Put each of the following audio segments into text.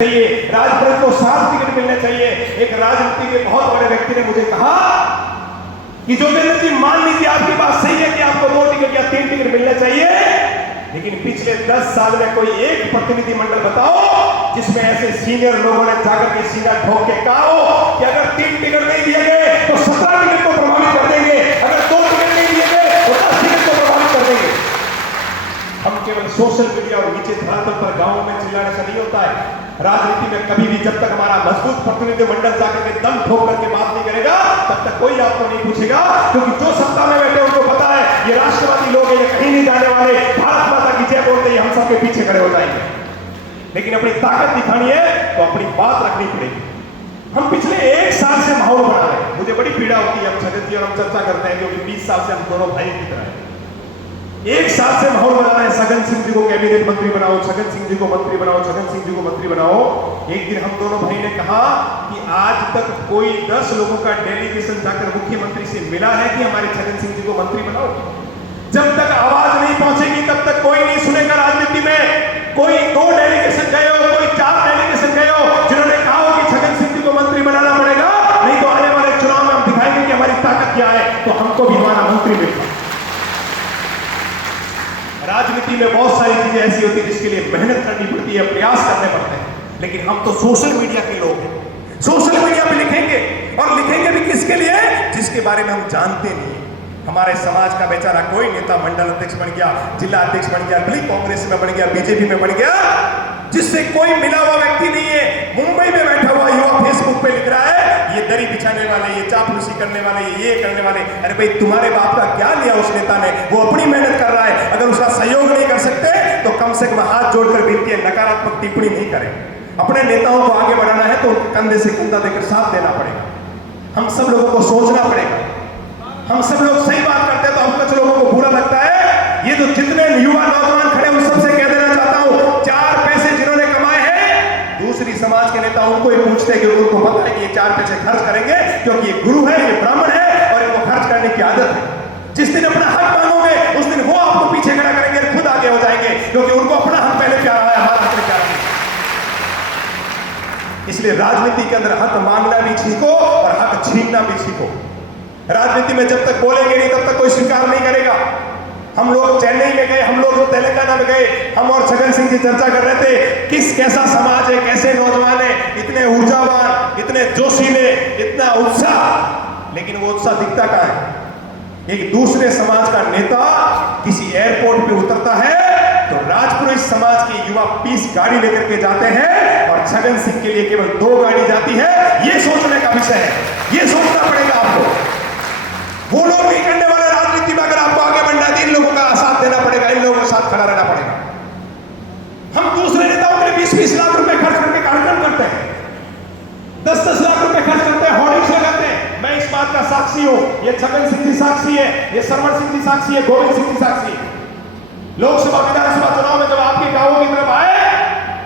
चाहिए, राजपुरोहित को 7 टिकट मिलने चाहिए। एक राजनीति के बहुत बड़े व्यक्ति ने मुझे कहा कि जोगेंद्र जी, मान लीजिए आपकी बात सही है कि आपको 2 टिकट या 3 टिकट मिलने चाहिए, लेकिन पिछले 10 साल में कोई एक प्रतिनिधि मंडल बताओ जिसमें ऐसे सीनियर लोगों ने जाकर के सीना ठोक के कहा हो कि अगर 3 टिकट नहीं दिए गए तो 17 टिकट को प्रभावित कर देंगे, अगर 2 टिकट नहीं दिए गए तो 10 टिकट को प्रभावित कर देंगे। हम केवल सोशल मीडिया और नीचे धरातल पर गांवों में चिल्लाने से नहीं होता है। राजनीति में कभी भी जब तक हमारा मजबूत प्रतिनिधि मंडल जाकर के दम ठोक करके बात नहीं करेगा, तब तक कोई आपको नहीं पूछेगा, क्योंकि जो सत्ता में बैठे उनको पता है ये राष्ट्रवादी लोग हैं, ये कहीं नहीं जाने वाले, भारत माता की जय बोलते ही हम सबके पीछे खड़े हो जाएंगे। लेकिन अपनी ताकत दिखानी है तो अपनी बात रखनी पड़ेगी। हम पिछले 1 साल से माहौल बना रहे हैं, मुझे बड़ी पीड़ा होती है। हम छगन जी और हम चर्चा करते हैं क्योंकि 20 साल से हम दोनों भाई की तरह हैं। 1 साल से माहौल बना रहे हैं, छगन सिंह जी को कैबिनेट मंत्री बनाओ, छगन सिंह जी को मंत्री बनाओ, छगन सिंह जी को मंत्री बनाओ। एक दिन हम दोनों भाई ने कहा कि आज तक कोई 10 लोगों का डेलीगेशन जाकर मुख्यमंत्री से मिला है कि हमारे छगन सिंह जी को मंत्री बनाओ। जब तक आवाज नहीं पहुंचेगी तब तक कोई नहीं सुनेगा। राजनीति में कोई 2 डेलीगेशन गए हो, कोई 4 डेलीगेशन गए हो जिन्होंने कहा हो कि छगन सिंह जी को मंत्री बनाना पड़ेगा, नहीं तो आने वाले चुनाव में हम दिखाएंगे कि हमारी ताकत क्या है, तो हमको भी हमारा मंत्री मिलेगा। राजनीति में बहुत सारी चीजें ऐसी होती है जिसके लिए मेहनत करनी पड़ती है, प्रयास करने पड़ते हैं, लेकिन हम तो सोशल मीडिया के लोग हैं। सोशल मीडिया पे लिखेंगे, और लिखेंगे भी किसके लिए? जिसके बारे में हम जानते नहीं है। हमारे समाज का बेचारा कोई नेता मंडल अध्यक्ष बन गया, जिला अध्यक्ष बन गया, दिल्ली कांग्रेस में बन गया, बीजेपी में बन गया, जिससे कोई मिला हुआ व्यक्ति नहीं है। मुंबई में बैठा हुआ युवा फेसबुक पे लिख रहा है, ये दरी बिछाने वाले, ये चापलूसी करने वाले, ये करने वाले। अरे भाई, तुम्हारे बाप का क्या लिया उस नेता ने? वो अपनी मेहनत कर रहा है, अगर उसका सहयोग नहीं कर सकते तो कम से कम हाथ जोड़कर विनती है, नकारात्मक टिप्पणी नहीं करें। अपने नेताओं को आगे बढ़ाना है तो कंधे से कंधा देकर साथ देना पड़ेगा। हम सब लोगों को सोचना पड़ेगा। हम सब लोग सही बात करते हैं तो हम कुछ लोगों को बुरा लगता है। ये तो जितने युवा नौजवान खड़े उन सबसे कह देना चाहता हूं, 4 पैसे जिन्होंने कमाए हैं, दूसरी समाज के नेता उनको ही पूछते हैं, क्योंकि उनको पता है कि ये 4 पैसे खर्च करेंगे, क्योंकि ये गुरु है, ये ब्राह्मण है और इनको खर्च करने की आदत है। जिस दिन अपना हक मांगोगे उस दिन वो आपको पीछे खड़ा करेंगे, खुद आगे हो जाएंगे, क्योंकि उनको अपना हक पहले प्यारा है, हमारा हक प्यारा है। इसलिए राजनीति के अंदर हक मांगना भी सीखो और हक छीनना भी सीखो। राजनीति में जब तक बोलेंगे नहीं तब तक कोई स्वीकार नहीं करेगा। हम लोग चेन्नई में गए, हम लोग तेलंगाना में गए, हम और छगन सिंह जी चर्चा कर रहे थे कैसा समाज है, कैसे नौजवान है, इतने ऊर्जावान, इतने जोशीले, इतना उत्साह, लेकिन वो उत्साह दिखता कहाँ है? एक दूसरे समाज का नेता किसी एयरपोर्ट पे उतरता है तो राजपुरोहित समाज के युवा 20 गाड़ी लेकर के जाते हैं और छगन सिंह के लिए केवल 2 गाड़ी जाती है। ये सोचने का विषय है, ये सोचना पड़ेगा आपको। वो लोग नहीं करने वाले राजनीति में। अगर आपको आगे बढ़ना है, इन लोगों का साथ देना पड़ेगा, इन लोगों के साथ खड़ा रहना पड़ेगा। हम दूसरे नेताओं के 20-20 लाख रुपए खर्च करके कार्यक्रम करते हैं, 10-10 लाख रुपए खर्च करते हैं, होर्डिंग्स लगाते हैं। मैं इस बात का साक्षी हूं, ये छगन सिंह जी साक्षी है, ये सरवण सिंह जी साक्षी है, गोविंद सिंह जी साक्षी है। लोकसभा विधानसभा चुनाव में जब आपके गांवों की तरफ आए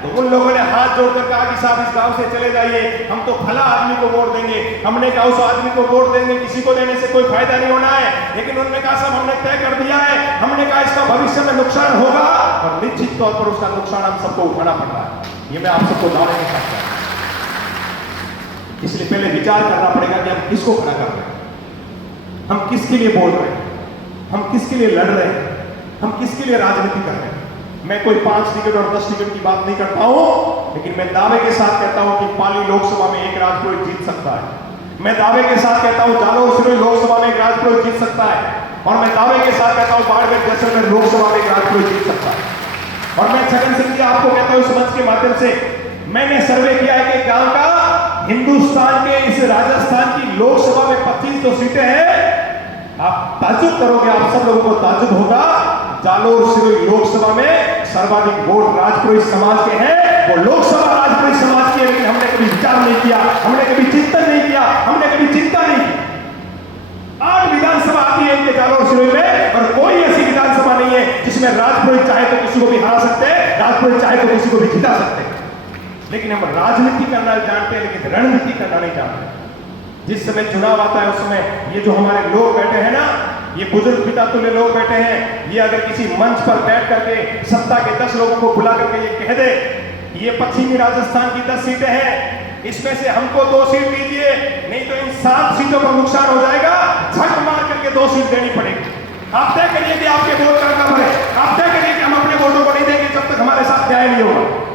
तो उन लोगों ने हाथ जोड़कर कहा कि साहब इस गांव से चले जाइए, हम तो फला आदमी को वोट देंगे। हमने कहा उस आदमी को वोट देंगे, किसी को देने से कोई फायदा नहीं होना है। लेकिन उन्होंने कहा साहब हमने तय कर दिया है, हमने कहा इसका भविष्य में नुकसान होगा और निश्चित तौर पर उसका नुकसान हम सबको उठाना पड़ रहा है। ये मैं आप सबको दावे के साथ कहता हूं। इसलिए पहले विचार करना पड़ेगा कि हम किसको खड़ा कर रहे हैं, हम किसके लिए बोल रहे हैं, हम किसके लिए लड़ रहे हैं, हम किसके लिए राजनीति कर रहे हैं। मैं कोई 5 टिकट और 10 टिकट की बात नहीं करता हूं, लेकिन मैं दावे के साथ कहता हूं कि पाली लोकसभा में एक राजपुरोहित जीत सकता है। मैं दावे के साथ कहता हूं जालौर सिरोही लोकसभा में एक राजपुरोहित जीत सकता है। और मैं दावे के साथ कहता हूं बाड़मेर जैसलमेर लोकसभा में एक राजपुरोहित जीत सकता है। और मैं छगन सिंह जी आपको कहता हूं इस मंच के माध्यम से, मैंने सर्वे किया है कि गांव का हिंदुस्तान के इस राजस्थान की लोकसभा में 25 जो सीटें हैं, आप ताज्जुब करोगे, आप सब लोगों को ताज्जुब होगा। जालौर सिरोही लोकसभा में सर्वाधिक वोट राजपुरोहित समाज के हैं। वो लोकसभा राजपुरोहित समाज की है, लेकिन हमने कभी विचार नहीं किया, हमने कभी चिंतन नहीं किया, हमने कभी चिंता नहीं की। 8 विधानसभा आती है इनके जालौर सिरोही में, और कोई ऐसी विधानसभा नहीं है जिसमें राजपुरोहित चाहे तो किसी को भी हरा सकते हैं, राजपुरोहित चाहे तो किसी को भी जिता सकते हैं। लेकिन हम राजनीति करना जानते हैं, लेकिन रणनीति करना नहीं जानते। जिस समय चुनाव आता है उस समय ये जो हमारे लोग बैठे हैं ना, ये बुजुर्ग पिता तुल्य लोग बैठे हैं, ये अगर किसी मंच पर बैठ करके सत्ता के 10 लोगों को बुला करके ये कह दे ये पश्चिमी राजस्थान की 10 सीटें हैं, इसमें से हमको 2 सीट दीजिए, नहीं तो इन 7 सीटों पर नुकसान हो जाएगा, झक मार करके 2 सीट देनी पड़ेगी। आप तय करिए कि आपके वोट का कब है।